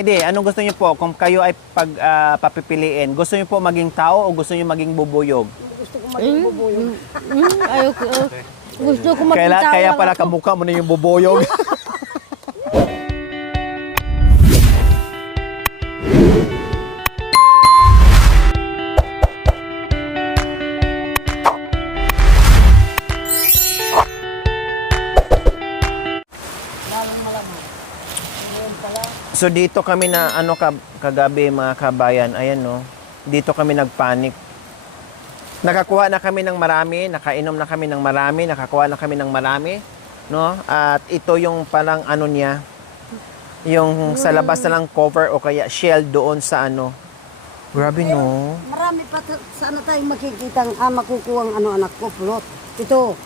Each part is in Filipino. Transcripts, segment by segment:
Hindi, anong gusto niyo po? Kung kayo ay papipiliin, gusto niyo po maging tao o gusto niyo maging bubuyog? Gusto ko maging bubuyog. Ayoko. Gusto ko maging tao Kaya lang pala ako. kamukha mo na yung bubuyog. So dito kami na kagabi mga kabayan, ayan no. Dito kami nagpanik. Nakakuha na kami ng marami, nakainom na kami ng marami, nakakuha na kami ng marami, no? At ito yung palang niya, yung sa labas na lang cover o kaya shell doon sa ano. Grabe no. Marami pa sana tayong makikitang makukuha ang anak ko, pulot. Ito.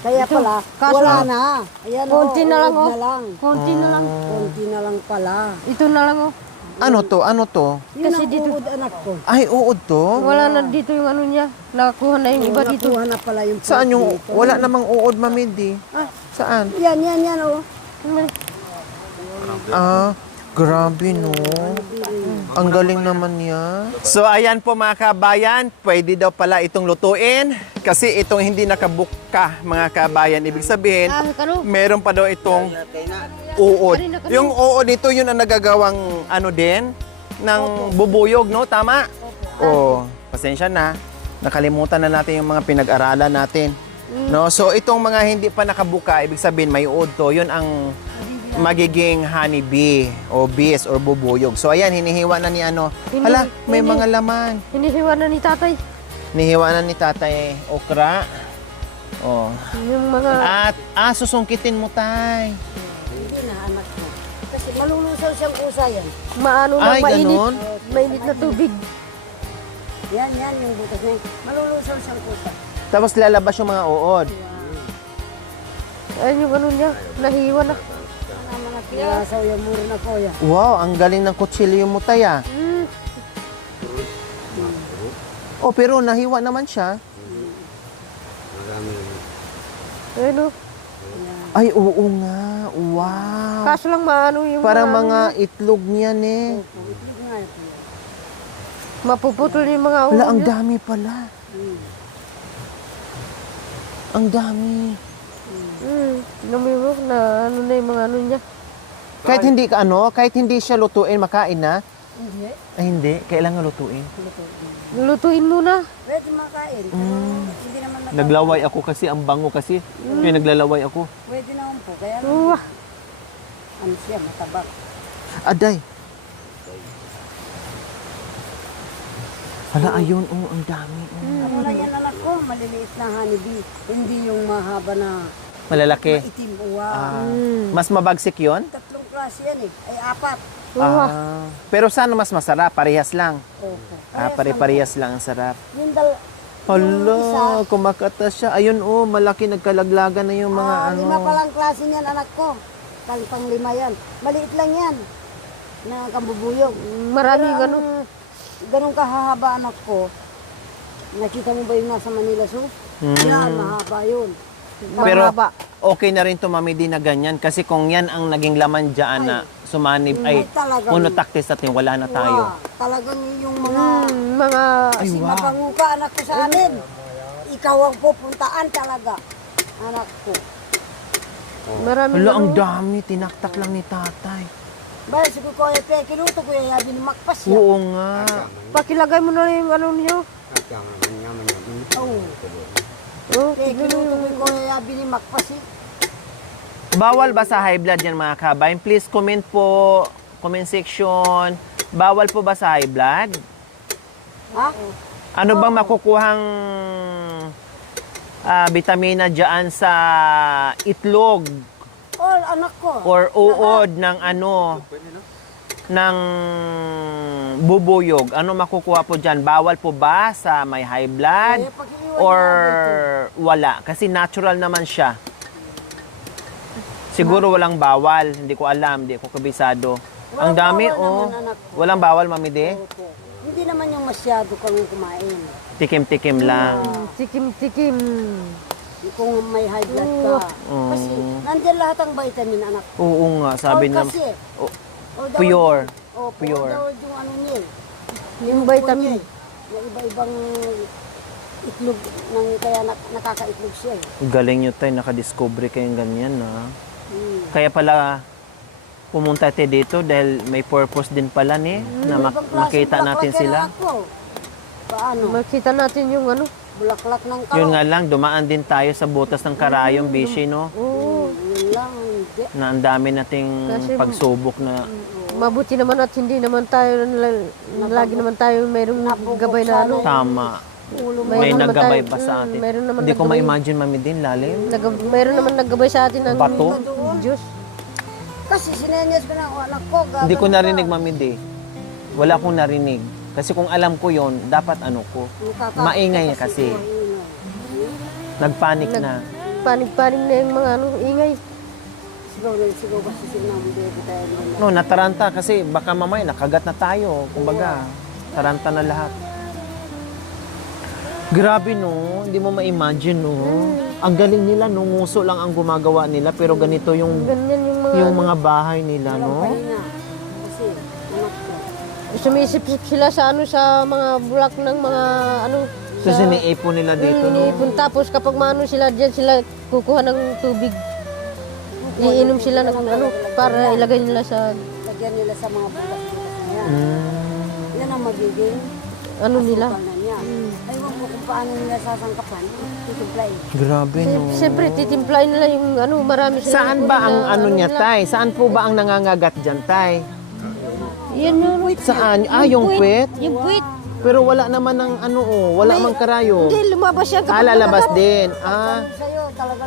Kaya Ito, pala, kaso, wala na. Ayan, konti na lang, uod oh. na lang. Konti na lang. Konti na lang pala. Ito na lang oh. Ano to? Yun Kasi ang dito- uod, anak ko. Ay, uod to. Wala na dito yung ano niya. Nakakuha na yung iba dito. Nakuha na pala yung Saan yung, dito. wala namang uod, Mamidi. Ah, Saan? yan, oh. Ah, grabe no. Ang galing naman niya. So ayan po mga kabayan, pwede daw pala itong lutuin kasi itong hindi nakabuka mga kabayan. Ibig sabihin, meron pa daw itong uod. Yung uod nito yun ang nagagawang din ng bubuyog, no? Tama? Oh, pasensya na. Nakalimutan na natin yung mga pinag-aralan natin. No? So itong mga hindi pa nakabuka, ibig sabihin may uod to, yun ang magiging honeybee o bees or bubuyog. So ayan, hinihiwa na ni Hala, may mga laman. Hinihiwa na ni tatay. Hinihiwa na ni tatay okra. Oh. Yung mga... At susungkitin mo, tay. Hindi na, anak ko. Kasi malulusaw siyang kusa yan. Maano lang, Ay, mainit. ganon? Mainit na tubig. Yan, yung butas niya. Malulusaw siyang kusa. Tapos lalabas yung mga uod. Ayun yung ano niya. Nahiwa na. Nasaw yung muro na po yan. Wow, ang galing ng kutsilyo mo, tay, ah. Oh, pero nahiwa naman siya. Ayun oh. Ay, oo nga. Wow. Kaso lang maano yung Parang ano mga niya. itlog niyan eh. Mapuputol yung mga ulo Wala, ang niya. dami pala. Ang dami. Alam mo na ano na yung mga ano niya. Kahit hindi siya lutuin, makain na? Hindi. Ay, hindi. Kailangan lutuin. Lutuin muna. Pwede makain. Hindi naman Naglaway ako kasi, ang bango kasi. Kaya naglalaway ako. Pwede naman po. Kaya ano siya, matabak. Aday. Hala, ayun. Oh, ang dami. Oh. Ano na yan, anak ko? Maliliit na honeybee. Hindi yung mahaba na Malalaki. maitim. Wow. Mas mabagsik yon? Tatlong klase yan eh. Ay, apat. Pero saan mas masarap? Parehas lang. Opo. Pare-parehas lang ang sarap. Yung Hala, kumakata siya. Ayun, oh, malaki. Nagkalaglagan na yung mga lima pa lang klase niyan, anak ko. Pang lima yan. Maliit lang yan. Na kambubuyog. Maraming Pero ano. Ganun kahahaba, anak ko. Nakita mo ba yung nasa Manila Zoo? Yan, mahaba yun. Pero Mahaba. okay na rin to, Mami Di, na ganyan. Kasi kung yan ang naging laman dyan na sumanib, ay talagang- puno taktis natin, wala na tayo. Wow, talagang yung mga... Mga Kasi mabango ka, anak ko, sa amin. Ikaw ang pupuntaan talaga, anak ko. maraming Hala, ang ano. dami. Tinaktak lang ni tatay. Ba, sige ko, kinuto ko yung yabi ni Makpas yan. Oo nga. Pakilagay mo na yung ano niyo. Oo. Oh, Kinuto ko yung yabi ni Makpas eh. Bawal ba sa high blood yan, mga kabayan? Please comment po, comment section. Bawal po ba sa high blood? Ha? Ano bang makukuhang vitamina dyan sa itlog Oh, anak ko. or uod ng ng bubuyog? Ano makukuha po dyan? Bawal po ba sa may high blood? Eh, pag-iwan Or na wala? Kasi natural naman siya. Siguro walang bawal. Hindi ko alam. Hindi ko kabisado. Ang dami, bawal oh. naman, anak ko. Walang bawal, Mami De? Opo. Hindi naman yung masyado kami kumain. Tikim-tikim lang. Tikim-tikim. Kung may high blood ka. Kasi nandyan lahat ang vitamin, anak ko. Oo nga, sabi Or na. kasi, Pure. Oh, Pure. daw yung ano niya. Yung vitamin. Na iba-ibang itlog nang kaya nakakaitlog siya eh. Galing nyo tayo, nakadiscover kayong ganyan na. Hmm. Kaya pala pumunta tayo dito dahil may purpose din pala ni na Ibang klaseng makita natin bulaklak sila. yan ako. Paano? Makita natin yung ano. Bulaklak ng karo. Yun nga lang, dumaan din tayo sa butas ng karayong bishi, no? Oo. Yun lang. Hindi. Na ang dami nating Kasi- pagsubok na Mabuti naman at hindi naman tayo, lagi naman tayo mayroong gabay na ano. tama. Ulo mo. May naman naggabay tayo- pa sa atin. meron naman Hindi ko naggabay. ma-imagine, Mami Din, lalim. Mayroon naman naggabay sa atin ng Bato? Diyos. Kasi sinenyas ko na ang anak ko. Hindi ko gagano narinig, ka. Mami Din. Wala akong narinig. Kasi kung alam ko yon dapat ano ko. Nakakapit Maingay ka kasi. maingay. Nagpanik na. Panig-panig na yung mga ano, ingay. Sigaw kasi sila namin dito tayo nila. No, nataranta kasi baka mamaya nakagat na tayo. Kumbaga, taranta na lahat. Grabe no, hindi mo ma-imagine no. Ang galing nila no, nguso lang ang gumagawa nila pero ganito Ganyan yung mga bahay nila no. Pahinga. Kasi anak ko. Sumisip-sip sila sa ano, sa mga bulak ng mga ano. Kasi niipon nila dito no. Iniipon. Tapos kapag maano sila dyan, sila kukuha ng tubig. Iinom sila ng ano, para ilagay nila sa Lagyan nila sa mga butas-butas na yan. Mm. Yan ang magiging ano nila. asukal na niya. Ewan ko kung paano nila sasangkapan. Titimply. Grabe no. Siyempre, titimplay nila yung ano, marami sila. Saan ba ang ano niya, Tay? Saan po ba ang nangangagat dyan, Tay? Yan yung Saan? Ah, yung puwet? Yung puwit. Pero wala naman ng ano oh, wala mang karayo. Hindi, lumabas yan Ah, kapag lalabas nangagat. din. Ah, Sa'yo talaga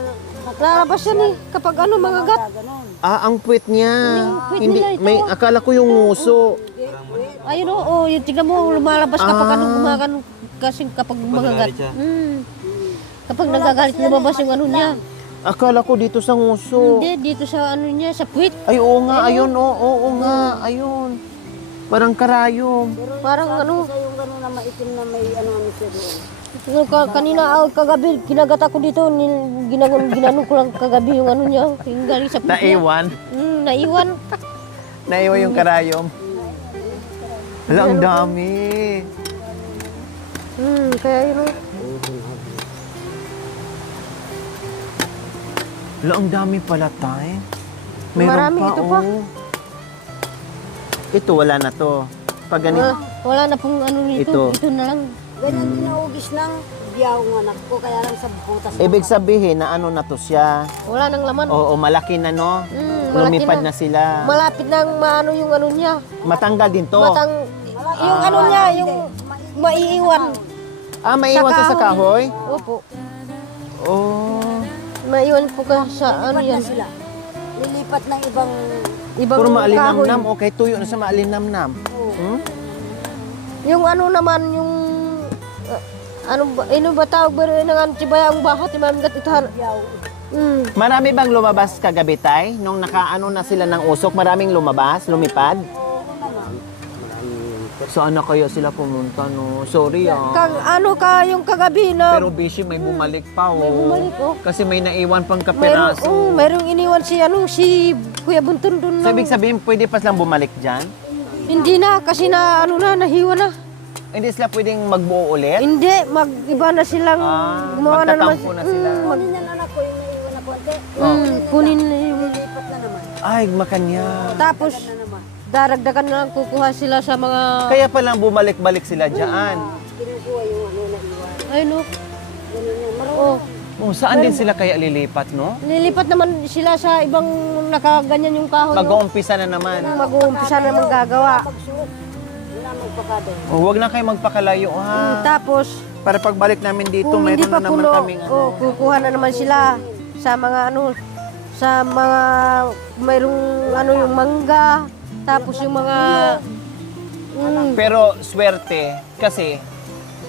Lalabas yan eh, kapag ano, mangagat. ganon. ang puwet niya. Yung puwet Hindi, nila, ito. may akala ko yung nguso. Ayun o, yung tingnan mo, lumalabas kapag Ah. ano, gumagano, kasi kapag mangagat. Kapag nagagalit, lumabas yung ano niya. Akala ko dito sa nguso. Hindi, dito sa ano niya, sa puwit. Ay, oo nga, ayun, oo nga, ayun. Parang karayom. Sa Parang ano, yung gano'n na maitim na may ano siya doon. kanina kagabi, kinagat ako dito, ginano ko lang kagabi yung ano niya, yung galing sa puwit niya. Naiwan. Naiwan. Naiwan yung karayom. Wala, ang dami. Kaya yun o. Wala, ang dami pala, Tay. Marami, ito pa. oh. Ito, wala na to. Pag ganito. Wala na pong ano Ito. nito, ito na lang. Ganyan tinaugis ng biyaw ng anak ko, kaya lang sa butas. Ibig sabihin na ano na to siya. Wala nang laman. Oo, malaki na no. Malaki Lumipad na sila. Malapit nang maano yung ano niya. Matanggal din to. Yung ano niya, yung maiiwan. Ah, maiwan to sa kahoy? Opo. Oh. Maiwan po ka sa ano yan. sila. Lilipat ng ibang Ibang Puro kahoy. maalinamnam. Okay, tuyo na sa maalinamnam. Hmm? Yung ano naman, yung ano ba tawag ba rin ng antibaya ang bahat, imam gat itahan. biyaw. Marami bang lumabas kagabi, Tay? Nung nakaano na sila ng usok, maraming lumabas, lumipad? Saan na kaya sila pumunta, no? Sorry, ah. Ano ka yung kagabi na Pero busy, may bumalik pa, oh. bumalik, oh. Kasi may naiwan pang kapiraso. Mayroong iniwan si si Kuya Buntun doon. So, ibig sabihin, pwede pa silang bumalik dyan? Hindi na kasi na ano na nahiwa na. Hindi sila pwedeng magbuo ulit? Hindi, mag-iba na silang gumawa na naman. magtatampo na sila. Kunin niya anak ko yung naiwan na konti. Kunin na yung Lilipat na naman. Ay, makanya. tapos Na naman. daragdagan na lang kukuha sila sa mga Kaya palang bumalik-balik sila dyan. Kinukuha yung ano na iwan. ay no. Ganun yan. Marunong. Oh, Oh, saan din sila kaya lilipat, no? lilipat naman sila sa ibang nakaganyan yung kahoy. Mag-uumpisa na naman. Mag-uumpisa na magagawa. Magsuot. Wala magpakado. Oh, huwag na kayo magpakalayo, ha? Tapos Para pagbalik namin dito, kung hindi mayroon pa na naman puno, kaming ano. kukuha na naman sila sa mga ano, sa mga mayroong ano yung mangga, tapos yung mga Pero swerte kasi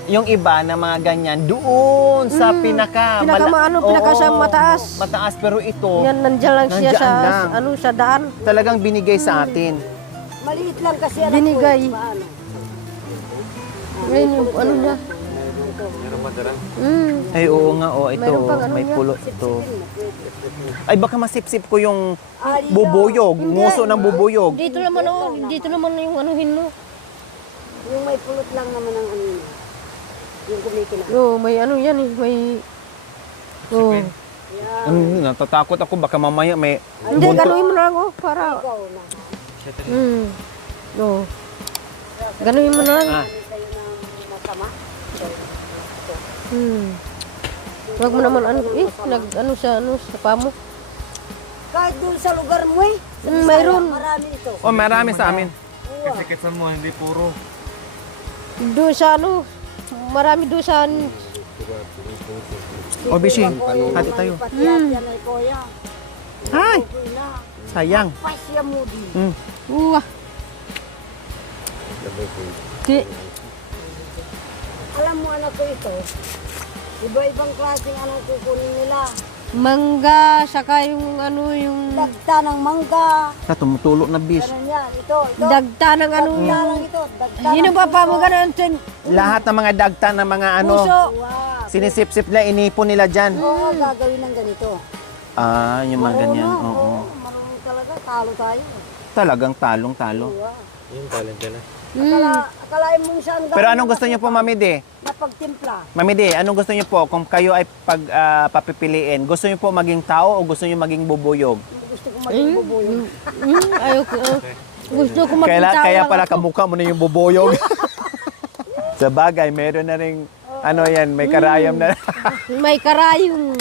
yung iba na mga ganyan doon sa pinaka sa mataas. Mataas, pero ito Yan nandiyan lang siya Nandiyan sa lang. ano sa daan. talagang binigay sa atin. Maliit lang kasi anak Binigay. ko. Paano? Ngayon yung ano niya. to. Ay, oo nga, oh. Ito, Mayroon pang ano may niya. pulot ito. Sipsipin mo, pwede. Ay, baka masipsip ko yung Ari bubuyog. Nguso ng bubuyog. Dito naman dito naman yung anuhin mo. Yung may pulot lang naman ang ano yun. Yung kumikina. May ano yan eh, may... Oh. Natatakot ako. Baka mamaya may... Hindi, ganuhin mo na lang para... Ikaw na. Ganuhin mo na lang. Sa'yo na masama. Huwag mo naman sa pamo. Kahit doon sa lugar mo eh. Sa Bisaya, mayroon. Marami ito. Oh, marami sa amin. Doon sa marami doon sa... Oh, Bishi. Hati tayo. Patiat yan ay kuya. Hi! Okay na. Sayang. Pasya mo di. Uwah. Di. Alam mo anak ko ito. Iba-ibang klaseng anong kukunin nila. Mangga, saka yung yung... Dagta ng mangga. Tumutulog na, Bish. Ganun yan. Ito. Dagta ng Dagta lang ito. Dagta Yun ang papa mo ganun. Lahat ng mga dagta ng mga Puso. Wow. sinisip-sip na, inipon nila dyan. Oo, gagawin ng ganito. Yung mga ganyan. Marunong, Oo. marunong talaga. Talo tayo. Talagang talong-talo. Wow. Akalain mong saan Pero anong gusto niyo po, Mami D? napagtimpla. Mami D, anong gusto niyo po kung kayo ay papipiliin? Gusto niyo po maging tao o gusto niyo maging bubuyog? Gusto ko maging bubuyog. Ayoko. Gusto ko magkita. Kaya pala kamukha mo na yung bubuyog. Sa bagay, meron na ring may karayam na. May karayong.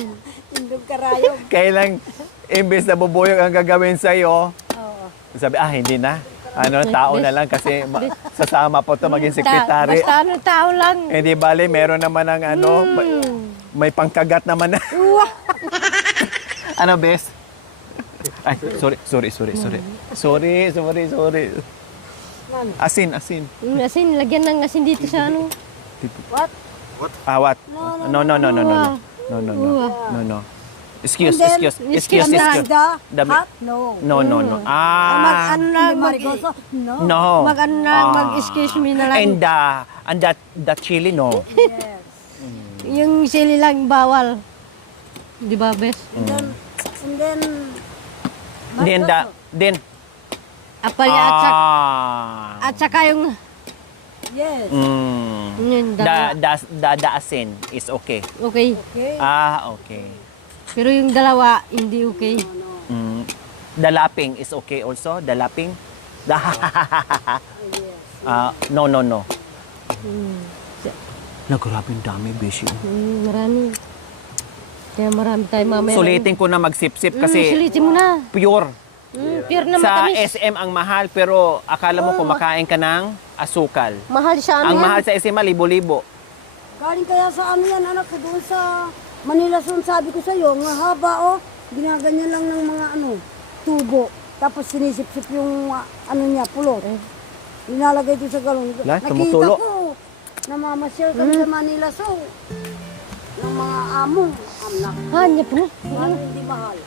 Indog karayog. Kailang imbes na bubuyog ang gagawin sa iyo, sabi, hindi na. Tao na lang kasi sasama po to maging sekretary. Basta tao lang. Di bale, meron naman ang may pangkagat naman na. Ano, bes? Ay, sorry. Asin. Asin, lagyan ng asin dito sa What? What? No. Excuse. The hot? No. No. Mag-ano lang, Marigoso? No. No. mag-ano lang, mag-excuse me na lang. And the chili, no. Yes. Yung sili lang bawal. Di ba, bes? And then, Then, Apal niya at saka yung... yes. Yun, the asin is okay. okay. Okay. Okay. Pero yung dalawa, hindi okay. The lapping is okay also? The lapping? No. Nagrabing dami, Bishi. Marami. Kaya marami tayo mamaya. Sulitin ko na magsip-sip kasi Sulitin mo na. pure. Pure na Sa matamis. SM ang mahal pero akala mo kumakain ka ng asukal. Mahal sa Ang yan. mahal sa SM, libo-libo. Galing kaya sa ano yan, anak ko, doon sa Manila Zone, sabi ko sa'yo, ang haba, ginaganyan lang ng mga tubo. Tapos sinisip-sip yung niya, pulot. Inalagay doon sa galon. Lahat, Nakita tumutulo. ko, namamasyal kami sa Manila Zone. Ng mga amo. Anak, Hanya po. mahal, hindi mahal.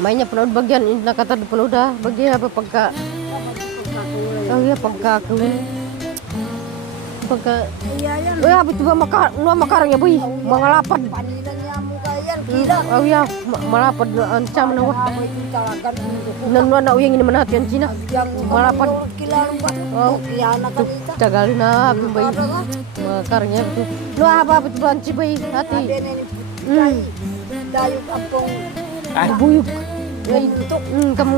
May niya panood bagyan. Nakatad panood ha. Bagyan pa pagka... Kaya yan, Uy, habit ba makarang niya boy? Mga lapad. panilan niya mo kaya yan, kila. Awiya, malapad na ang tsam na wa. Amoy ko talaga, Nanwa na uyang naman natin yan China. Malapad. Kilala ba? Kaya na kanita. Tagal na habit bay. Makarang niya. Lo habit ba ang chibay hati. Dayog apong Buyog. Ay, muntok.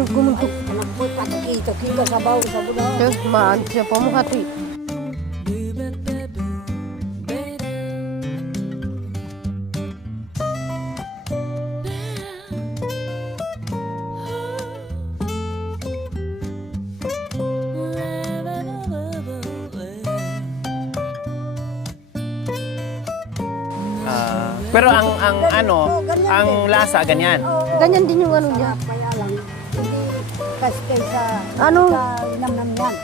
kumuntok. Anak ko, pakikita sa bawang sa budaw. Terus maan siya pa mo hati. Pero ang lasa ganyan. Ganyan din yung niya. Kaya lang, hindi kasi kaysa Ano? sa namnam yan.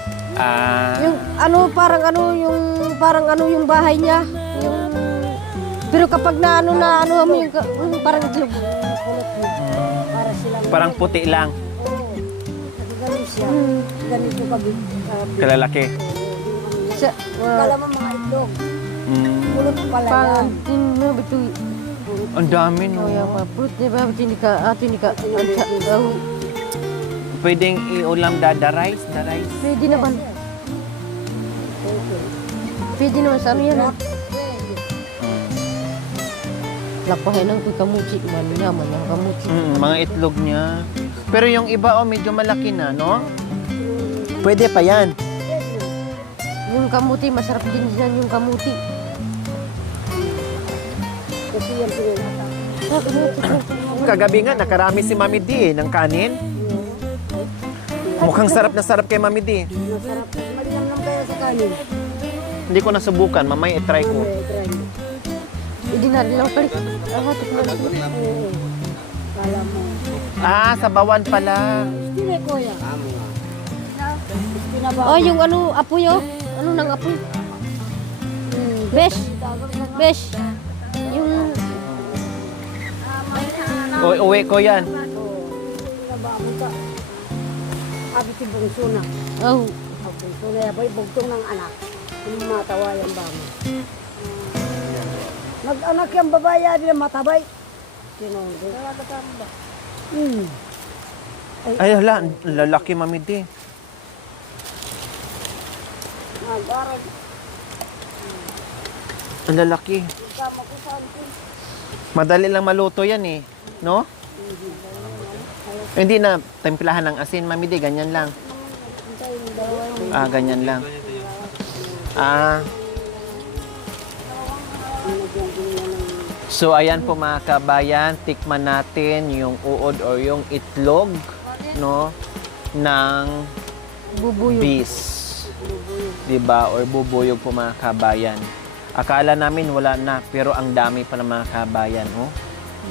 Yung parang yung bahay niya. Yung pero kapag mo yung parang itlog. Pulot mo. Para silang... Parang puti lang, Oo. Kasi ganun siya. Ganito kami. kalalaki. Sa, Kala mo mga itlog. Mm. Pulot pala yan. pang, no, betul. Ang dami, no? Oh, yang fruit ni ba, tinika, tinika. Pwedeng iulam the rice, the rice. Pwede naman. Pwede naman sa ano yan. Lapahin ang kamuchi. Yaman ang kamuchi. Mga itlog niya. Pero yung iba, medyo malaki na, no? Pwede pa yan. Yung kamuti, masarap din yan yung kamuti. Kasi yan pinag Kagabi nga, nakarami si Mami D ng kanin. Mukhang sarap na sarap kay Mami D. Masarap. Malinam kaya sa kanin. Hindi ko nasubukan, mamaya i-try ko. Hindi na rin lang palik. Tikman ko. Oo. Kala mo. Ah, sa bawan pala. Stine kuya. Pinaba. Oh, yung ano, apoy oh. Ano nang apoy? Besh. Besh. Yung... Uwi ko yan. Pinaba mo ka. Abi si bungso na. Oh. Ang bungso na yan. Bugtong ng anak. Yung matawayan ba mo? Nag-anak yung babae abi na matabay. Sinundo. Ay, hala, lalaki Mami D. Nag-aral. Ang lalaki. Madali lang maluto yan eh. No? Hindi na templahan ng asin, Mami D. Ganyan lang. Ah, ganyan lang. Ah. So, ayan po mga kabayan. Tikman natin yung uod or yung itlog, no? Ng Bubuyog. bis. Diba? Or bubuyog po mga kabayan. Akala namin wala na, pero ang dami pa ng mga kabayan, oh.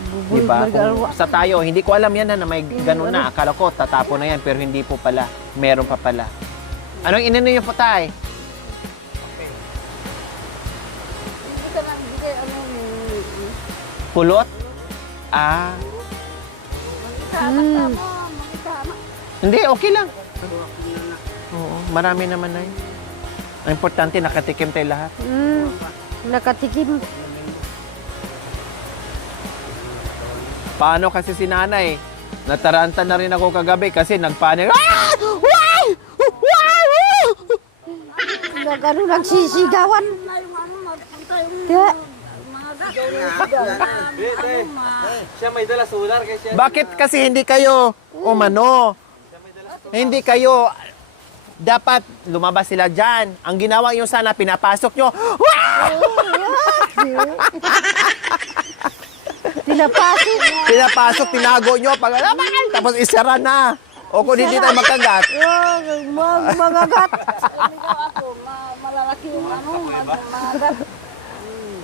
Bubuyog. Diba? Margalwa. Kung sa tayo, hindi ko alam yan na may ganun na. Akala ko, tatapo na yan, pero hindi po pala. Meron pa pala. Anong inano yung patay? Pulot? Ah. Hindi, okay lang. Oo, marami naman na yun. Ang importante, nakatikim tayo lahat. Nakatikim. Paano kasi si nanay? Nataranta na rin ako kagabi kasi nagpanik. Ah! Why? Gano'n nagsisigawan. Kaya, Siya may dala solar kaya siya. Bakit kasi hindi kayo umano? Hindi kayo dapat lumabas sila dyan. Ang ginawa nyo sana, pinapasok nyo. Wow! pinapasok. Pinapasok, tinago nyo. Tapos isara na. O kung hindi tayo magkagat. Magagat. Malalaki yung ano, magat.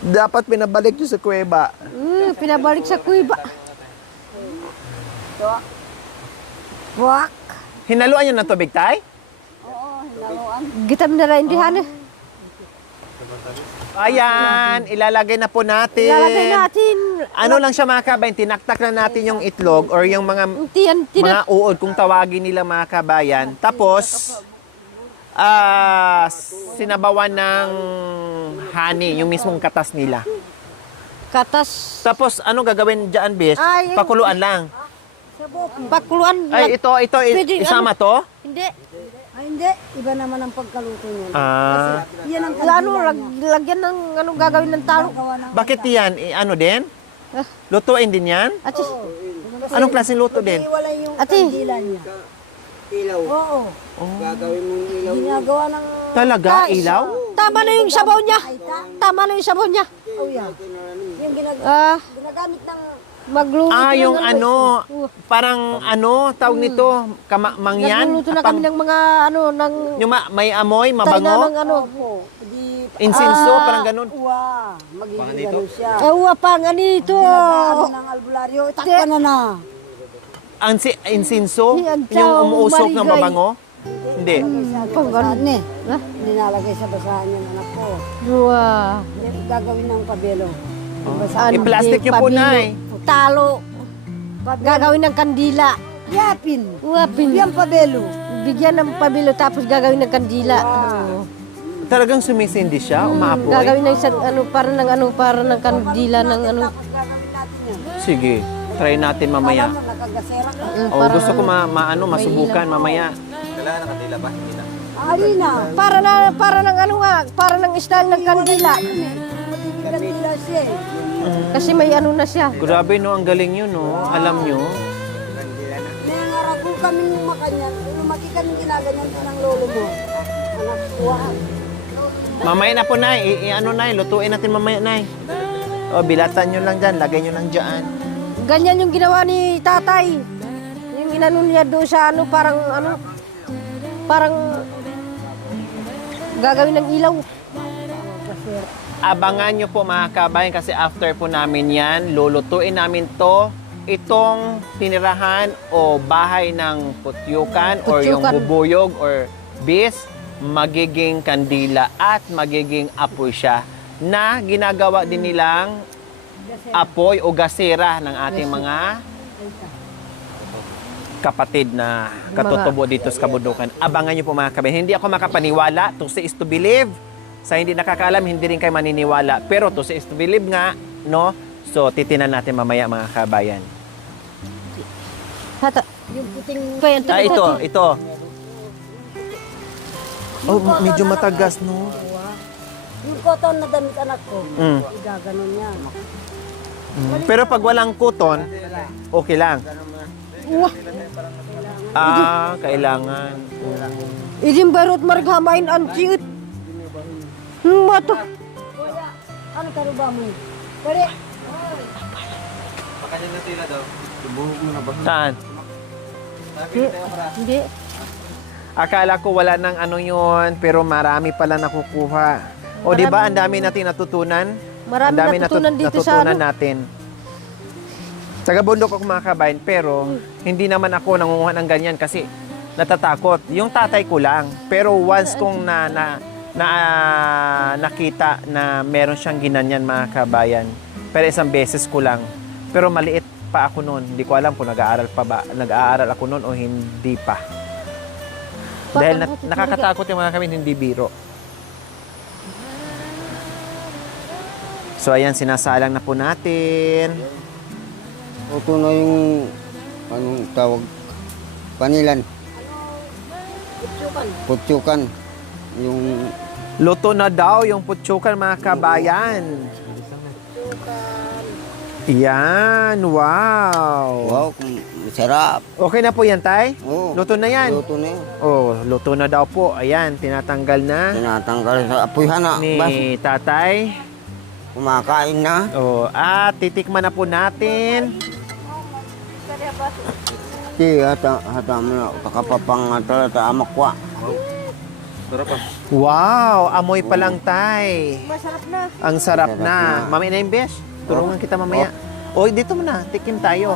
Dapat pinabalik nyo sa kuweba. Pinabalik sa kuiba. Buwak. Hinaluan nyo ng tubig, tay? Gitam na rin dihan eh. Ayan, ilalagay na po natin. Ilalagay natin. Ano lang siya mga kabayan, tinaktak na natin yung itlog or yung mga mga uod kung tawagin nila mga kabayan. Tapos, sinabawan ng honey, yung mismong katas nila. Katas. Tapos, ano gagawin dyan, bis? Ay, Pakuluan lang. Pakuluan. Ay, ito, Pwede, isama to? Hindi. Ay, hindi. Iba naman ang pagkaluto niya. Ah, Yan ang Lalo, kandilan lagyan ng ano gagawin ng talo. gawa ng... bakit yan? Ano din? Ah. Lutuin din yan? Ate, Anong klaseng luto din? Iwalay yung Ate. kandilan niya. Ilaw. Oo. Gagawin mo yung ilaw. Ginagawa ng... Talaga? Ilaw? tama na yung sabaw niya. Tama na yung sabaw niya. Oh, yeah. Yung ginagamit ng... Magluto Yung ng ano, parang ano, tawag nito, mangyan? Nagluluto na kami ng mga ano, ng... Yung may amoy, Tayo na mabango? ng ano. Opo. Di... Insinso, parang ganun. Uwa. Magiging ganun siya. Ewa pa nga nito. Ano ng albularyo. Itakpan na. Ang insinso? Yan, Yung tsao, umuusok ng maligay. mabango? Hindi. Pang ganun. Ha? Nilalagay sa basahan yung anak ko. Wow. Yan, gagawin ng pabelo. I-plastic nyo po, Nay. Talo. Gagawin ng kandila. Yapin. Wapin. Yan pabelo. Bigyan ng pabilo tapos gagawin ng kandila. Oh. Talagang sumisindi siya, umaapoy? Gagawin ng isang para ng kandila ng ano. Tapos gagawin natin yan. Sige, try natin mamaya. Alam mo, nakagasera ka. Oh, gusto ko masubukan mamaya. Kailangan nakatila ba? Hindi na. Alina. Para ng ano nga, para ng style ng kandila. Magiging kandila siya eh. Kasi may ano na siya. Grabe no, ang galing yun no. Alam nyo. Nangangarap ko kami makanyan. Lumaki kami ginaganyan din ng lolo mo. Anak, tuwaan. Mamaya na po, Nay. Ano, Nay? Lutuin natin mamaya, Nay. O, bilatan nyo lang dyan. Lagay nyo lang dyan. Ganyan yung ginawa ni tatay. Yung inano niya doon sa parang gagawin ng ilaw. Abangan nyo po mga kabayan kasi after po namin yan, lulutuin namin to. Itong tinirahan o bahay ng putyukan or yung Putyukan. bubuyog or bis, magiging kandila at magiging apoy siya na ginagawa din nilang apoy o gasera ng ating mga kapatid na katutubo dito sa Kabundukan. Abangan niyo po mga kabayan. Hindi ako makapaniwala. To see is to believe. Sa hindi nakakaalam, hindi rin kayo maniniwala. Pero to see is to believe nga, no? So, titinan natin mamaya mga kabayan. Hata. Yung puting... Ito. Oh, medyo matagas, no? Yung cotton na damit anak ko. Mm. Igaganon yan. Pero pag walang kuton, okay lang. Kailangan. Idim barot marghamain ang cute. Mato. Kuya, ano karuba mo? Pwede. Baka yung natila daw. Buhok mo na ba? Saan? Hindi. Akala ko wala nang ano yun, pero marami pala nakukuha. O di ba, ang dami natin natutunan? Marami Ang dami natutunan dito sa natutunan ano. natin. Sa bundok ako mga kabayan, pero hindi naman ako nangunguha ng ganyan kasi natatakot. Yung tatay ko lang. Pero once kong nakita na meron siyang ginanyan mga kabayan, pero isang beses ko lang. Pero maliit pa ako noon. Hindi ko alam kung nag-aaral ako noon o hindi pa. Dahil nakakatakot yung mga kami, hindi biro. So ayan, sinasalang na po natin. Ito na yung anong tawag panilan, putsukan. Yung Luto na daw yung putsukan mga kabayan. Yan, wow. wow, masarap. Okay na po yan, Tay? Oo. Luto na yan. Luto na yun. Oh, luto na daw po. Ayan, tinatanggal na Tinatanggal sa apoyhan na. Bas, ni tatay. kumakain na. Oh, at titikman na po natin. Hata mo na. Takapapang talata amakwa. Sarap ah. Wow, amoy pa lang, Tay. Masarap na. Ang sarap Sarap na. na. Mamaya na yung besh. Tulungan kita mamaya. O, dito muna. Tikim tayo.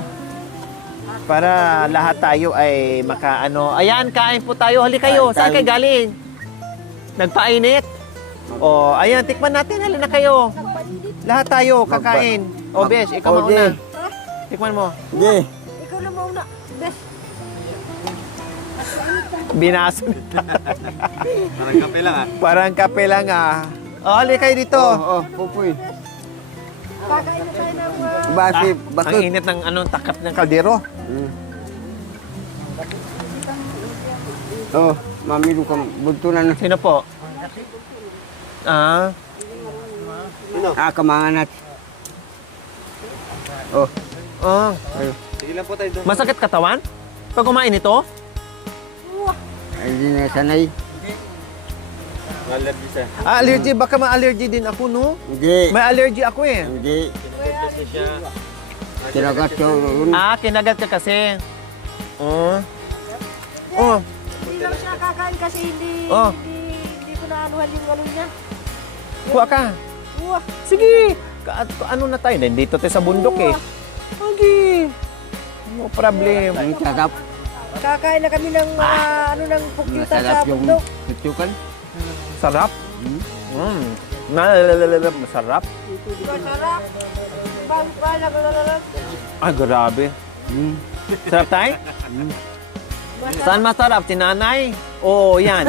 Para lahat tayo ay makaano. Ayan, kain po tayo. Hali kayo. Saan kayo galing? Nagpainit? O, ayan, tikman natin. Hali na kayo. Lahat tayo kakain. O, besh, ikaw O, mauna. di. Tikman mo. Hindi. Ikaw na mauna. Bes. Binaso na tayo. Parang kape lang ah. Parang kape lang ah. O, hali kayo dito. Pupoy. Kakain na tayo ng Basi, Ang bakit? init ng takap ng kaldero. Oh, mamilu kang buntunan na. Sino po? Ah, Kamangan natin. Oh, oh. Sige lang po tayo doon. Masakit katawan? Pag kumain ito? ay di na sanay. Allergy siya. Allergy, baka ma-allergy din ako, no? Hindi. May allergy ako eh. Hindi. Kasi siya. Tinagat yun. Kinagat ka kasi. Oh. Oh. Hindi lang siya kakain kasi hindi Oh. hindi ko na anuhan yung ano niya. Kuha ka. Uwah. Sige. Ano na tayo? Dito tayo sa bundok eh. Okay. No problem. Ang sarap. Kakain na kami ng ng pukyutan sa Masarap yung bundok. putsukan. Sarap. Masarap. Masarap. Balag. Ay, grabe. Sarap tayo? Saan masarap? Si nanay? Oo, yan.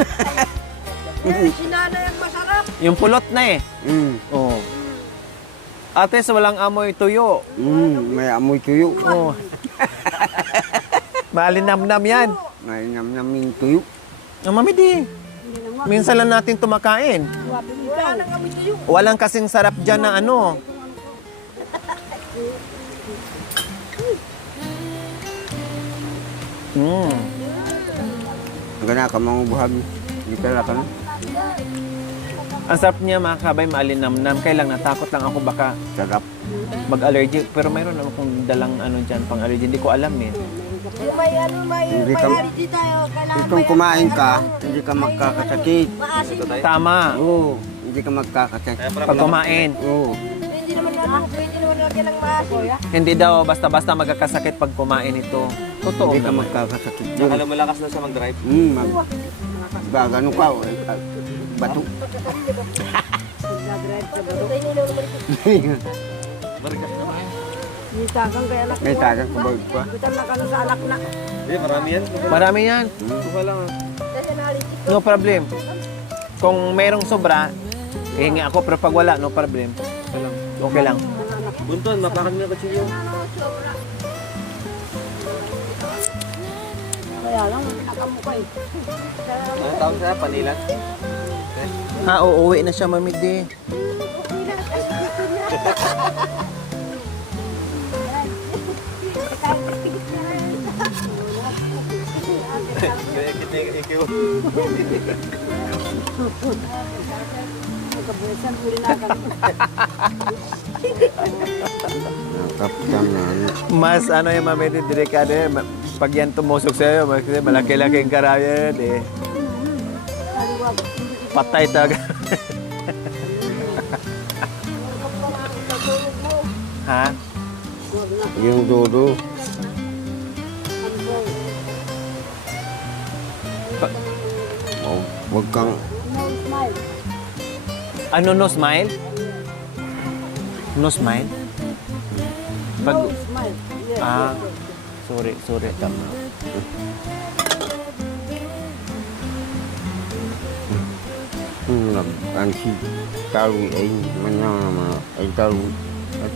Si nanay ang masarap. Yung pulot na eh. Oh. Ate, sa walang amoy tuyo. May amoy tuyo. Oh. Malinamnam yan. May namnamin tuyo. Ang mamidi. Minsan lang natin tumakain. Walang kasing sarap dyan na ano. Gana ka mga buhag. Hindi ka lang ka na. Ang sarap niya mga kabay, malinamnam. Kaya lang natakot lang ako baka Sarap. mag-allergy. Pero mayroon naman kung dalang ano dyan, pang-allergy. Hindi ko alam eh. Hindi ka, itong kumain ka, hindi ka magkakasakit. Tama. Oo. Hindi ka magkakasakit. Pag kumain. Oo. Hindi daw basta-basta magkakasakit pag kumain ito. Totoo Hindi ka naman. magkakasakit. Akala malakas na siya mag-drive. Gagano ka. Bato. Nitagang kaya anak May tagang kubag pa. Bitan na ka na sa alak na. Hindi, marami yan. Marami yan. Suka lang ah. No problem. Kung mayroong sobra, hihingi ako. Pero pag wala, no problem. Okay lang. Bunton, mapakan mo na kutsilyo. Kaya lang, nakamukha eh. Ano tawag siya? Panilan? Ha, uuwi na siya, mamidi. Kaya kita ikiw. Nagkabuesan, huli na ka. Nakaptan na. Mas ano yung mamidi, delikado eh. Pag yan tumusok sa'yo, malaki-laking karayan eh. Patay talaga. Ha? Yung dodo. Oh, wag kang Ano, no smile? No smile? Pag... Smile. Yes. Ah, sorry. Tama. ang si Tawi ay manama ay Tawi. At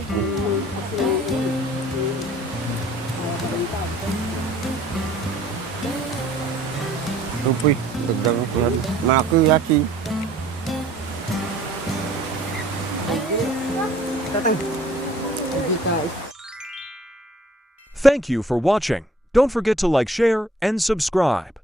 Tupoy, dagdagan ko yan. Maki yati. Thank you for watching. Don't forget to like, share, and subscribe.